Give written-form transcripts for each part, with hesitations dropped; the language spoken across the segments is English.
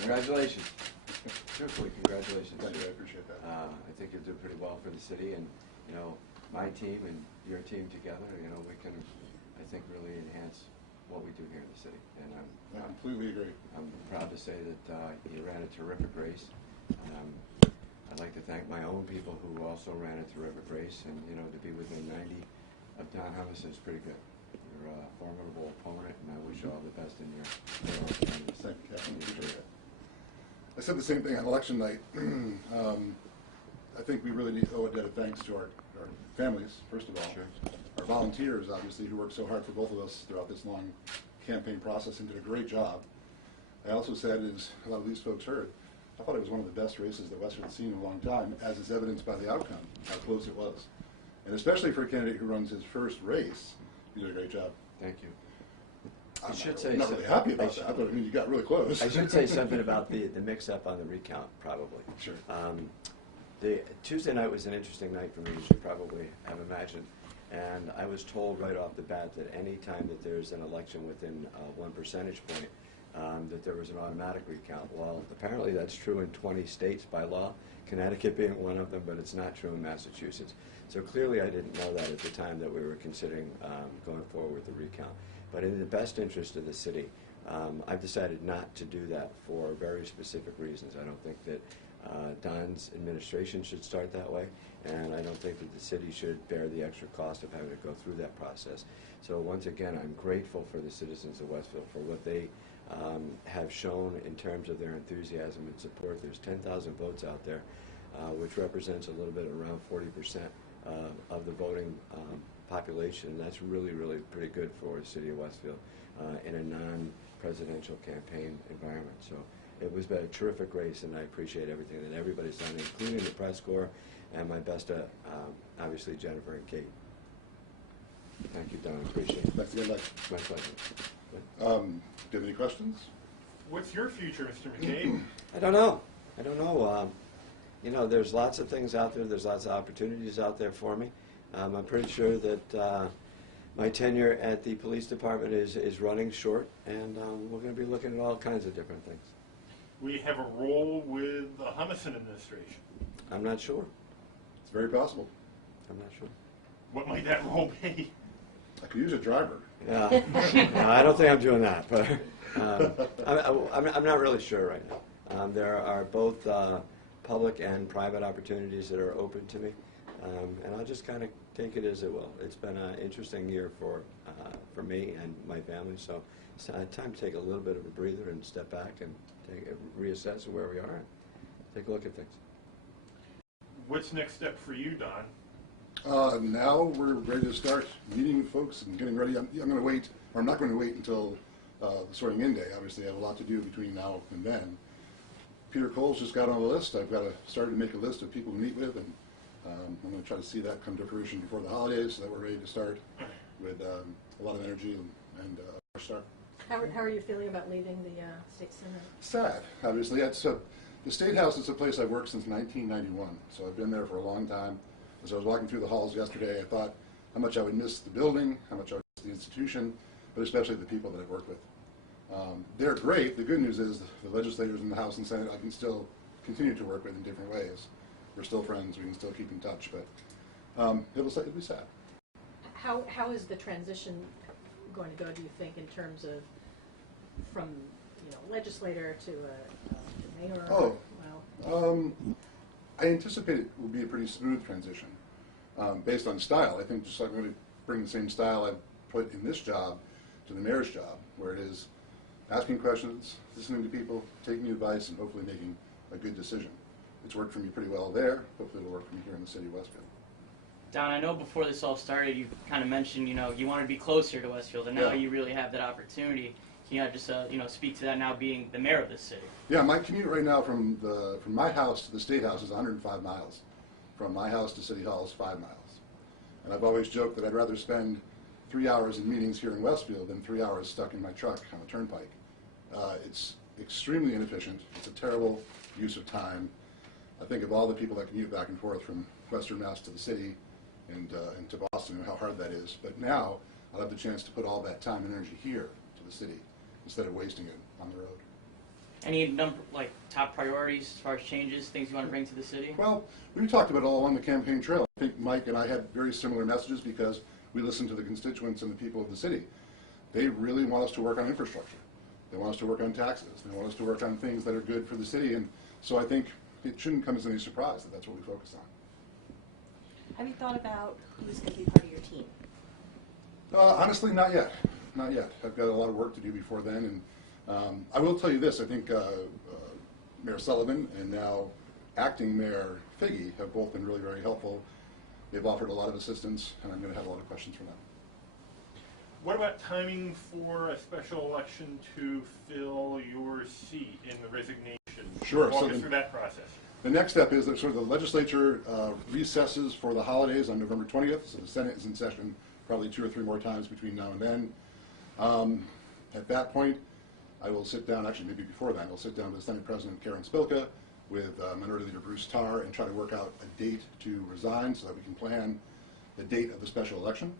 Congratulations. Truthfully, congratulations. Thank you, I appreciate that. I think you'll do pretty well for the city, and you know, my team and your team together, you know, we can, I think, really enhance what we do here in the city. And I completely agree. I'm proud to say that you ran a terrific race. I'd like to thank my own people who also ran a terrific race, and you know, to be within 90 of Don Humason is pretty good. You're a formidable opponent, and I wish you all the best in your Thank you, Captain. I appreciate it. I said the same thing on election night. I think we really owe a debt of thanks to our families, first of all. Sure. Our volunteers, obviously, who worked so hard for both of us throughout this long campaign process and did a great job. I also said, as a lot of these folks heard, I thought it was one of the best races that Westfield has seen in a long time, as is evidenced by the outcome, how close it was. And especially for a candidate who runs his first race, you did a great job. Thank you. I'm not really happy about that, but I mean, you got really close. I should say something about the mix-up on the recount, probably. Sure. The Tuesday night was an interesting night for me, as you probably have imagined. And I was told right off the bat that any time that there's an election within 1 percentage point, that there was an automatic recount. Well, apparently that's true in 20 states by law, Connecticut being one of them, but it's not true in Massachusetts. So clearly I didn't know that at the time that we were considering going forward with the recount. But in the best interest of the city, I've decided not to do that for very specific reasons. I don't think that Don's administration should start that way, and I don't think that the city should bear the extra cost of having to go through that process. So once again, I'm grateful for the citizens of Westfield for what they have shown in terms of their enthusiasm and support. There's 10,000 votes out there, which represents a little bit around 40% of the voting population. That's really, really pretty good for the city of Westfield in a non-presidential campaign environment. So it was a terrific race, and I appreciate everything that everybody's done, including the press corps, and my best to, obviously, Jennifer and Kate. Thank you, Don. Appreciate it. Thanks again, Mike. My pleasure. Do you have any questions? What's your future, Mr. McCabe? I don't know. I don't know. You know, there's lots of things out there. There's lots of opportunities out there for me. I'm pretty sure that my tenure at the police department is running short, and we're going to be looking at all kinds of different things. We have a role with the Humason administration. I'm not sure. It's very possible. I'm not sure. What might that role be? I could use a driver. Yeah. No, I don't think I'm doing that, but I'm not really sure right now. There are both public and private opportunities that are open to me, and I'll just kind of take it as it will. It's been an interesting year for me and my family, so it's time to take a little bit of a breather and step back and reassess where we are and take a look at things. What's next step for you, Don? Now we're ready to start meeting folks and getting ready. I'm going to wait, or I'm not going to wait until the swearing-in day. Obviously, I have a lot to do between now and then. Peter Cole's just got on the list. I've got to start to make a list of people to meet with, and I'm going to try to see that come to fruition before the holidays, so that we're ready to start with a lot of energy and start. How are you feeling about leaving the State Senate? Sad, obviously. The State House is a place I've worked since 1991, so I've been there for a long time. As I was walking through the halls yesterday, I thought how much I would miss the building, how much I would miss the institution, but especially the people that I've worked with. They're great. The good news is the legislators in the House and Senate I can still continue to work with in different ways. We're still friends. We can still keep in touch, but it'll be sad. How is the transition going to go, do you think, in terms of from legislator to mayor? Oh, well. I anticipate it will be a pretty smooth transition based on style. I think just like I'm going to bring the same style I've put in this job to the mayor's job, where it is asking questions, listening to people, taking advice, and hopefully making a good decision. It's worked for me pretty well there. Hopefully it'll work for me here in the city of Westfield. Don, I know before this all started, you kind of mentioned, you wanted to be closer to Westfield, and now you really have that opportunity. Can you just, speak to that now being the mayor of this city? Yeah, my commute right now from my house to the State House is 105 miles. From my house to City Hall is 5 miles. And I've always joked that I'd rather spend 3 hours in meetings here in Westfield than 3 hours stuck in my truck on a turnpike. It's extremely inefficient. It's a terrible use of time. I think of all the people that commute back and forth from Western Mass to the city and to Boston and how hard that is. But now I'll have the chance to put all that time and energy here to the city instead of wasting it on the road. Any top priorities as far as changes, things you want to bring to the city? Well, we talked about it all along the campaign trail. I think Mike and I had very similar messages because we listened to the constituents and the people of the city. They really want us to work on infrastructure. They want us to work on taxes. They want us to work on things that are good for the city. And so I think it shouldn't come as any surprise that that's what we focus on. Have you thought about who's going to be part of your team? Honestly, not yet. Not yet. I've got a lot of work to do before then. And I will tell you this. I think Mayor Sullivan and now acting Mayor Figge have both been really very helpful. They've offered a lot of assistance, and I'm going to have a lot of questions from them. What about timing for a special election to fill your seat in the resignation? Sure. Walk us through that process. The next step is that sort of the legislature recesses for the holidays on November 20th, so the Senate is in session probably 2 or 3 more times between now and then. At that point, I will sit down, actually maybe before then, I'll sit down with Senate President Karen Spilka, with Minority Leader Bruce Tarr, and try to work out a date to resign so that we can plan the date of the special election.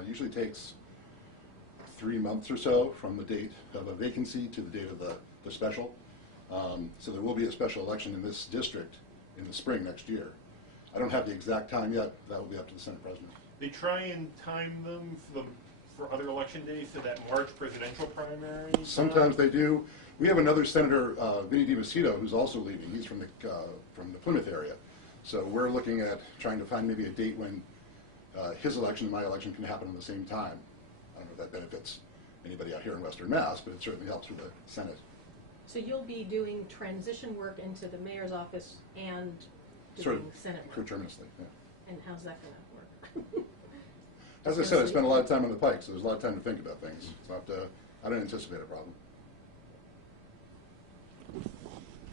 It usually takes 3 months or so from the date of a vacancy to the date of the special. So there will be a special election in this district in the spring next year. I don't have the exact time yet. That will be up to the Senate President. They try and time them for other election days to that March presidential primary? Sometimes they do. We have another Senator, Vinny DiMacedo, who's also leaving. He's from the Plymouth area. So we're looking at trying to find maybe a date when his election and my election can happen at the same time. I don't know if that benefits anybody out here in Western Mass, but it certainly helps with the Senate. So you'll be doing transition work into the mayor's office and Sort doing of Senate work? coterminously, yeah. And how's that going to work? As I said, I spent a lot of time on the Pike, so there's a lot of time to think about things. It's not, I don't anticipate a problem.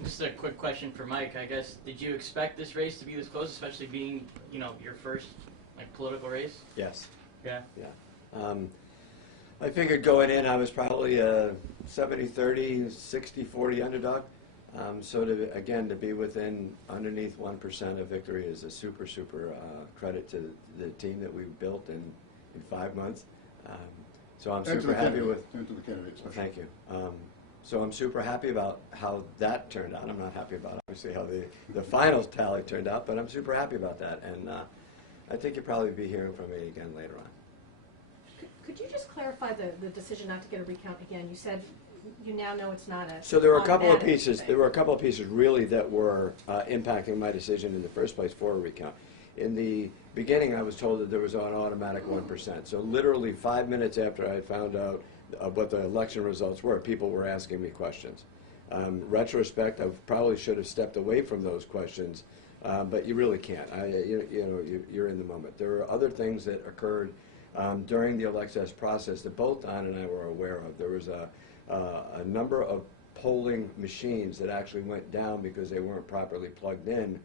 Just a quick question for Mike, I guess. Did you expect this race to be this close, especially being, your first political race? Yes. Yeah. Yeah. I figured going in I was probably a 70-30, 60-40 underdog. So to be within underneath 1% of victory is a super credit to the team that we've built in 5 months. So I'm super happy with. And to the candidates. Well, thank you. So I'm super happy about how that turned out. I'm not happy about obviously how the final tally turned out, but I'm super happy about that. And I think you'll probably be hearing from me again later on. Could you just clarify the decision not to get a recount again? You said you now know it's not a So there were a couple of automatic pieces. thing. There were a couple of pieces really that were impacting my decision in the first place for a recount. In the beginning, I was told that there was an automatic 1%. So literally 5 minutes after I found out what the election results were, people were asking me questions. Retrospect, I probably should have stepped away from those questions, but you really can't. You're in the moment. There were other things that occurred during the election process that both Don and I were aware of. There was a number of polling machines that actually went down because they weren't properly plugged in.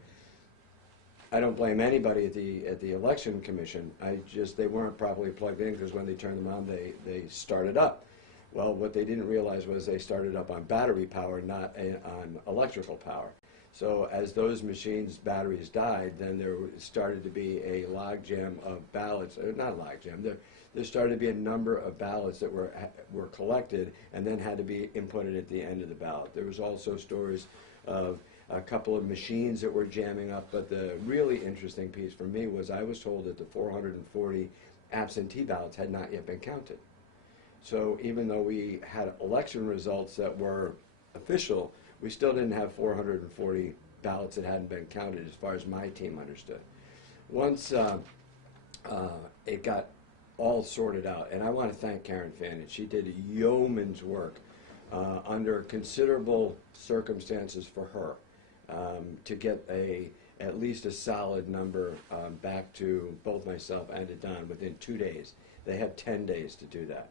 I don't blame anybody at the election commission. They weren't properly plugged in because when they turned them on, they started up. Well, what they didn't realize was they started up on battery power, not on electrical power. So as those machines' batteries died, then there started to be a logjam of ballots. Not a logjam. There started to be a number of ballots that were collected and then had to be inputted at the end of the ballot. There was also stories of a couple of machines that were jamming up, but the really interesting piece for me was I was told that the 440 absentee ballots had not yet been counted. So even though we had election results that were official, we still didn't have 440 ballots that hadn't been counted as far as my team understood. Once it got all sorted out, and I want to thank Karen Fannin. She did yeoman's work under considerable circumstances for her to get at least a solid number back to both myself and to Don within 2 days. They had 10 days to do that.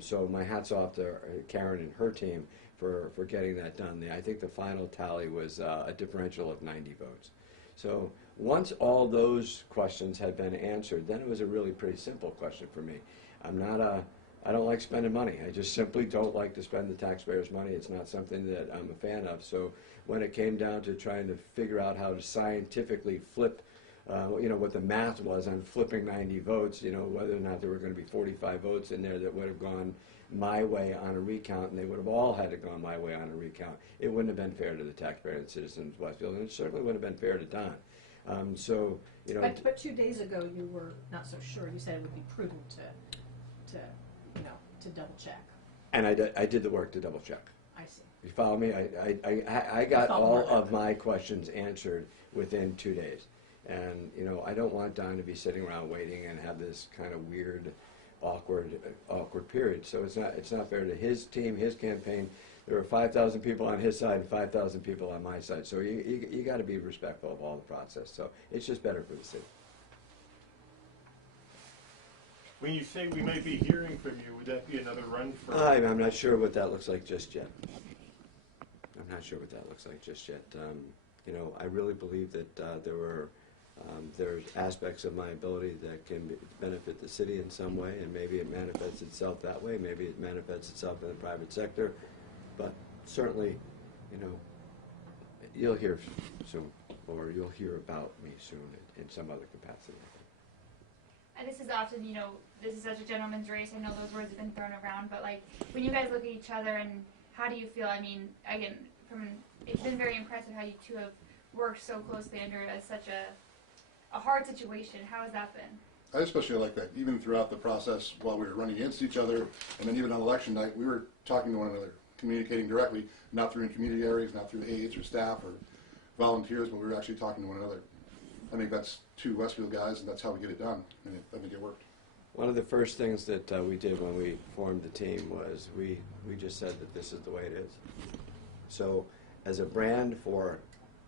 So my hat's off to Karen and her team for getting that done. I think the final tally was a differential of 90 votes. So once all those questions had been answered, then it was a really pretty simple question for me. I don't like spending money. I just simply don't like to spend the taxpayers' money. It's not something that I'm a fan of. So when it came down to trying to figure out how to scientifically flip, what the math was on flipping 90 votes, whether or not there were going to be 45 votes in there that would have gone my way on a recount, and they would have all had to go my way on a recount. It wouldn't have been fair to the taxpayer and citizens of Westfield, and it certainly wouldn't have been fair to Don. So, you know, But 2 days ago, you were not so sure. You said it would be prudent to double check. and I did the work to double check. I see. You follow me? I got follow all more of my questions answered within 2 days. And, you know, I don't want Don to be sitting around waiting and have this kind of weird, awkward period. So it's not fair to his team, his campaign. There were 5,000 people on his side and 5,000 people on my side. So you got to be respectful of all the process. So it's just better for the city. When you say we might be hearing from you, would that be another run for? I'm not sure what that looks like just yet. I'm not sure what that looks like just yet. You know, I really believe that there's aspects of my ability that can benefit the city in some way, and maybe it manifests itself that way. Maybe it manifests itself in the private sector. But certainly, you know, you'll hear soon, or you'll hear about me soon in some other capacity. And this is often, you know, this is such a gentleman's race. I know those words have been thrown around, but like when you guys look at each other, and how do you feel? I mean, again, it's been very impressive how you two have worked so closely under such a hard situation. How has that been? I especially like that. Even throughout the process, while we were running against each other, and then even on election night, we were talking to one another, communicating directly, not through intermediaries, not through aides or staff or volunteers, but we were actually talking to one another. I think that's 2 Westfield guys, and that's how we get it done, and I think it worked. One of the first things that we did when we formed the team was we just said that this is the way it is. So as a brand for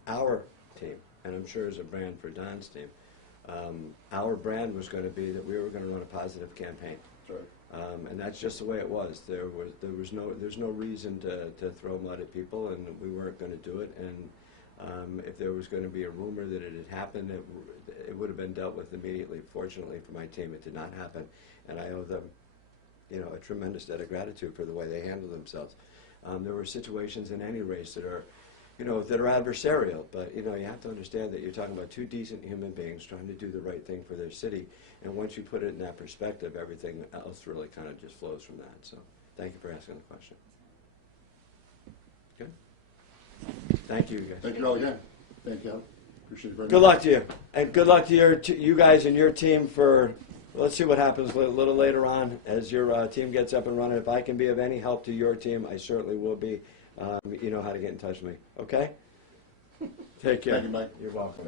our team, and I'm sure as a brand for Don's team, our brand was going to be that we were going to run a positive campaign. That's right. And that's just the way it was. There's no reason to throw mud at people, and we weren't going to do it. And if there was going to be a rumor that it had happened, it would have been dealt with immediately. Fortunately for my team, it did not happen, and I owe them, you know, a tremendous debt of gratitude for the way they handled themselves. There were situations in any race that are, you know, that are adversarial, but you know, you have to understand that you're talking about 2 decent human beings trying to do the right thing for their city, and once you put it in that perspective, everything else really kind of just flows from that. So, thank you for asking the question. Good. Thank you, guys. Thank you all again. Thank you. Appreciate it very much. Good luck to you, and good luck to you guys and your team for. Let's see what happens a little later on as your team gets up and running. If I can be of any help to your team, I certainly will be. You know how to get in touch with me. Okay? Take care. Thank you, Mike. You're welcome.